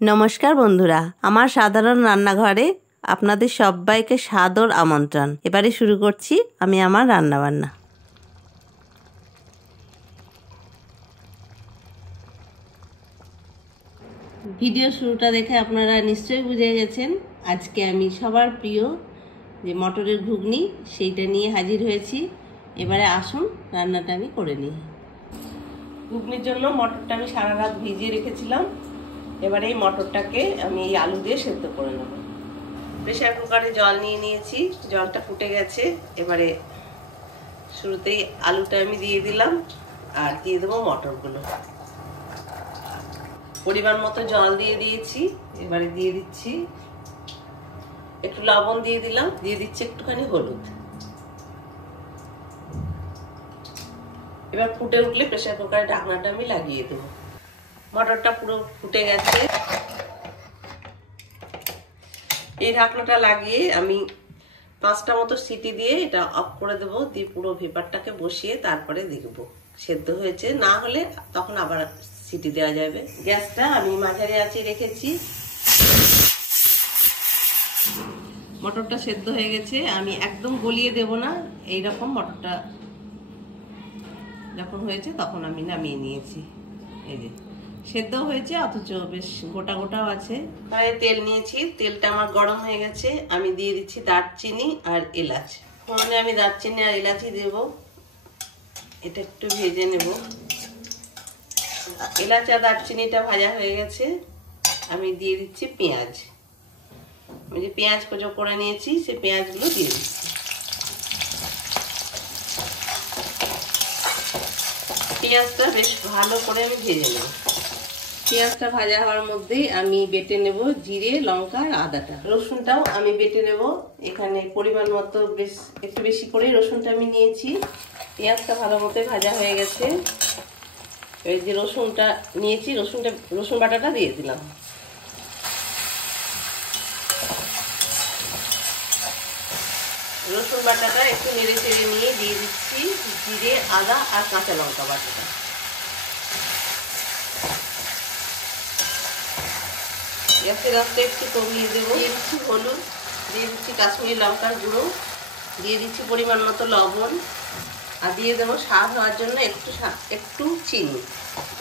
নমস্কার বন্ধুরা, আমার সাধারণ রান্নাঘরে আপনাদের সবাইকে সাদর আমন্ত্রণ। এবারে শুরু করছি আমি আমার রান্নাবান্না। ভিডিও শুরুটা দেখে আপনারা নিশ্চয়ই বুঝে গেছেন আজকে আমি সবার প্রিয় যে মটরের ঘুগনি সেইটা নিয়ে হাজির হয়েছি। এবারে আসুন রান্নাটা আমি করে নিই। ঘুগনির জন্য মটরটা আমি সারা রাত ভিজিয়ে রেখেছিলাম। এবারে এই মটরটাকে আমি এই আলু দিয়ে সেদ্ধ করে নেব। প্রেসার কুকারে জল নিয়ে নিয়েছি, জলটা ফুটে গেছে। এবারে শুরুতেই আলুটা আমি দিয়ে দিলাম আর দিয়ে দেবো মটরগুলো। পরিমাণ মতো জল দিয়ে দিয়েছি। এবারে দিয়ে দিচ্ছি একটু লবণ, দিয়ে দিলাম, দিয়ে দিচ্ছি একটুখানি হলুদ। এবার ফুটে উঠলে প্রেসার কুকারে ঢাকনাটা আমি লাগিয়ে দেবো। মটরটা পুরো ফুটে গেছে। এই ঢাকনাটা লাগিয়ে আমি 5টা মতো সিটি দিয়ে এটা অফ করে দেবো। দিয়ে পুরো ভেপারটাকে বসিয়ে তারপরে দেখবো সেদ্ধ হয়েছে, না হলে তখন আবার সিটি দেওয়া যাবে। গ্যাসটা আমি মাঝারি আঁচে রেখেছি। মটরটা সেদ্ধ হয়ে গেছে, আমি একদম গলিয়ে দেব না। এইরকম মটরটা যখন হয়েছে তখন আমি নামিয়ে নিয়েছি। এই যে সেদ্ধ হয়েছে, অথচ বেশ গোটা গোটাও আছে। কড়াইয়ে তেল নিয়েছি, তেলটা আমার গরম হয়ে গেছে। আমি দিয়ে দিচ্ছি দারচিনি আর এলাচ। ফোড়নে আমি দারচিনি আর এলাচি দেব। এটা একটু ভেজে নেব। এলাচ আর দারচিনিটা ভাজা হয়ে গেছে। আমি দিয়ে দিচ্ছি পেঁয়াজ। আমি যে পেঁয়াজ কুচো করে নিয়েছি সেই পেঁয়াজগুলো দিয়ে দিচ্ছি। পেঁয়াজটা বেশ ভালো করে আমি ভেজে নেব। পেঁয়াজটা ভাজা হওয়ার মধ্যেই আমি বেটে নেব জিরে, লঙ্কা আর আদাটা। রসুনটাও আমি বেটে নেব। এখানে পরিমাণ মতো বেশ একটু বেশি করে রসুনটা আমি নিয়েছি। পেঁয়াজটা ভালো মতো ভাজা হয়ে গেছে। এই যে রসুনটা নিয়েছি, রসুন বাটাটা দিয়ে দিলাম। রসুন বাটাটা একটু নেড়ে চেড়ে নিয়ে দিয়ে দিচ্ছি জিরে, আদা আর কাঁচা লঙ্কা বাটাটা। গ্যাসের আঁচটা একটু কমিয়ে দেবো। দিয়ে দিচ্ছি হলুদ, দিয়ে দিচ্ছি কাশ্মীরি লঙ্কার গুঁড়ো, দিয়ে দিচ্ছি পরিমাণ মতো লবণ, আর দিয়ে দেবো স্বাদ হওয়ার জন্য একটু চিনি।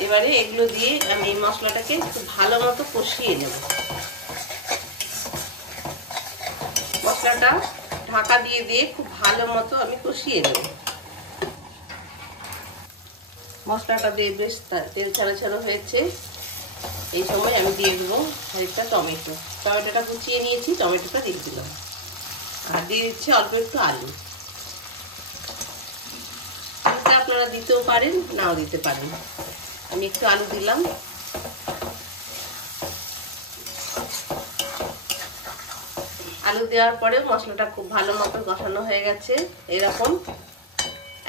এবারে এগুলো দিয়ে আমি এই মশলাটাকে একটু ভালো মতো কষিয়ে নেব। মশলাটা ঢাকা দিয়ে দিয়ে খুব ভালো মতো আমি কষিয়ে নেব। মশলাটা দিয়ে বেশ তেল ছাড়া ছাড়া হয়েছে। এই সময় আমি দিয়ে দেবো একটা টমেটো। টমেটোটা কুচিয়ে নিয়েছি, টমেটোটা দিয়ে দিলাম। আর দিয়ে দিচ্ছি অল্প একটু আলু। আলুটা আপনারা দিতেও পারেন, নাও দিতে পারেন। আমি একটু আলু দিলাম। আলু দেওয়ার পরে মশলাটা খুব ভালো মতো কষানো হয়ে গেছে। এরকম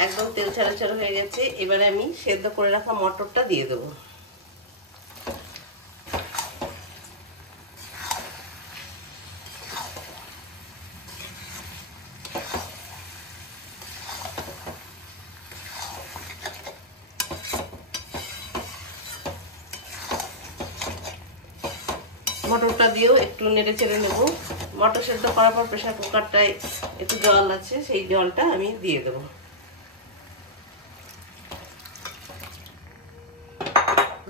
একদম তেল ছাড়া ছাড়া হয়ে গেছে। এবারে আমি সেদ্ধ করে রাখা মটরটা দিয়ে দেবো। মটরটা দিয়েও একটু নেড়ে চেড়ে নেব। মটর সেদ্ধ করার পর প্রেসার কুকারটায় একটু জল আছে, সেই জলটা আমি দিয়ে দেব।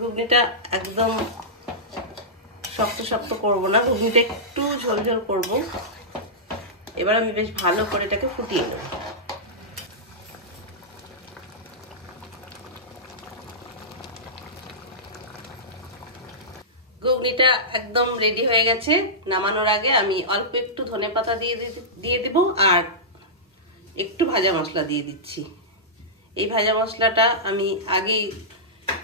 ঘুগনিটা একদম শক্ত শক্ত করবো না, ঘুগনিটা একটু ঝোল ঝোল করবো। এবার আমি বেশ ভালো করে এটাকে ফুটিয়ে নেব। ঘুগনিটা একদম রেডি হয়ে গেছে। নামানোর আগে আমি অল্প একটু ধনেপাতা দিয়ে দিব আর একটু ভাজা মশলা দিয়ে দিচ্ছি। এই ভাজা মশলাটা আমি আগেই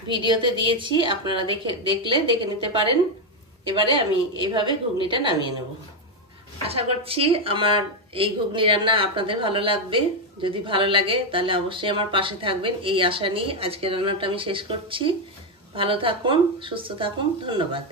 ভিডিওতে দিয়েছি, আপনারা দেখে নিতে পারেন। এবারে আমি এইভাবে ঘুগনিটা নামিয়ে নেব। আশা করছি আমার এই ঘুগনি রান্না আপনাদের ভালো লাগবে। যদি ভালো লাগে তাহলে অবশ্যই আমার পাশে থাকবেন, এই আশা নিয়ে আজকের রান্নাটা আমি শেষ করছি। ভালো থাকুন, সুস্থ থাকুন। ধন্যবাদ।